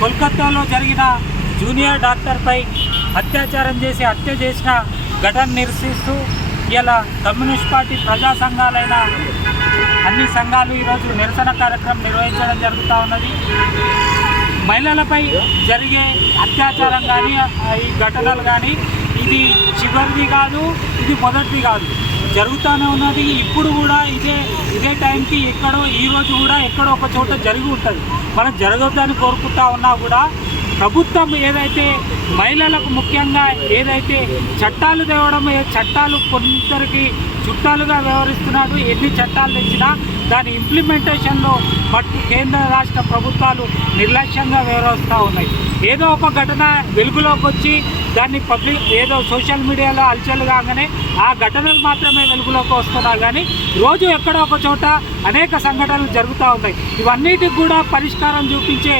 కోల్కతాలో జరిగిన జూనియర్ డాక్టర్పై అత్యాచారం చేసి హత్య చేసిన ఘటన నిరసిస్తూ ఇలా కమ్యూనిస్ట్ పార్టీ ప్రజా సంఘాలైన అన్ని సంఘాలు ఈరోజు నిరసన కార్యక్రమం నిర్వహించడం జరుగుతూ ఉన్నది. మహిళలపై జరిగే అత్యాచారం కానీ ఈ ఘటనలు కానీ ఇది చివరిది కాదు ఇది మొదటిది కాదు. జరుగుతూనే ఉన్నది. ఇప్పుడు కూడా ఇదే ఇదే టైంకి ఎక్కడో ఈ రోజు కూడా ఎక్కడో ఒక చోట జరిగి ఉంటుంది. మనం జరగద్దని కోరుకుంటా ఉన్నా కూడా ప్రభుత్వం ఏదైతే మహిళలకు ముఖ్యంగా ఏదైతే చట్టాలు తేవడం చట్టాలు కొందరికి చుట్టాలుగా వ్యవహరిస్తున్నాడు ఎన్ని చట్టాలు తెచ్చినా దాని ఇంప్లిమెంటేషన్లో మట్టు కేంద్ర రాష్ట్ర ప్రభుత్వాలు నిర్లక్ష్యంగా వ్యవహరిస్తూ ఉన్నాయి. ఏదో ఒక ఘటన వెలుగులోకి వచ్చి దాన్ని పబ్లిక్ ఏదో సోషల్ మీడియాలో అలచలు కాగానే ఆ ఘటనలు మాత్రమే వెలుగులోకి వస్తున్నారు కానీ రోజు ఎక్కడో ఒక చోట అనేక సంఘటనలు జరుగుతూ ఉన్నాయి. ఇవన్నిటికి కూడా పరిష్కారం చూపించే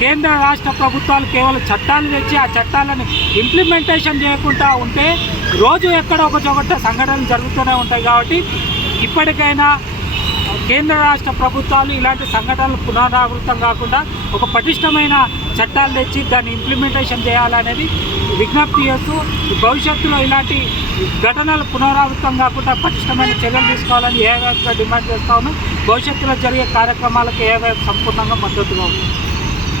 కేంద్ర రాష్ట్ర ప్రభుత్వాలు కేవలం చట్టాలు తెచ్చి ఆ చట్టాలను ఇంప్లిమెంటేషన్ చేయకుండా ఉంటే రోజు ఎక్కడ ఒక చోట సంఘటనలు జరుగుతూనే ఉంటాయి కాబట్టి ఇప్పటికైనా కేంద్ర రాష్ట్ర ప్రభుత్వాలు ఇలాంటి సంఘటనలు పునరావృతం కాకుండా ఒక పటిష్టమైన చట్టాలు తెచ్చి దాన్ని ఇంప్లిమెంటేషన్ చేయాలనేది విజ్ఞప్తి చేస్తూ భవిష్యత్తులో ఇలాంటి ఘటనలు పునరావృతం కాకుండా పటిష్టమైన చర్యలు తీసుకోవాలని ఏవైపు డిమాండ్ చేస్తా ఉన్నాం. భవిష్యత్తులో జరిగే కార్యక్రమాలకు ఏవైపు సంపూర్ణంగా మద్దతుగా ఉంది.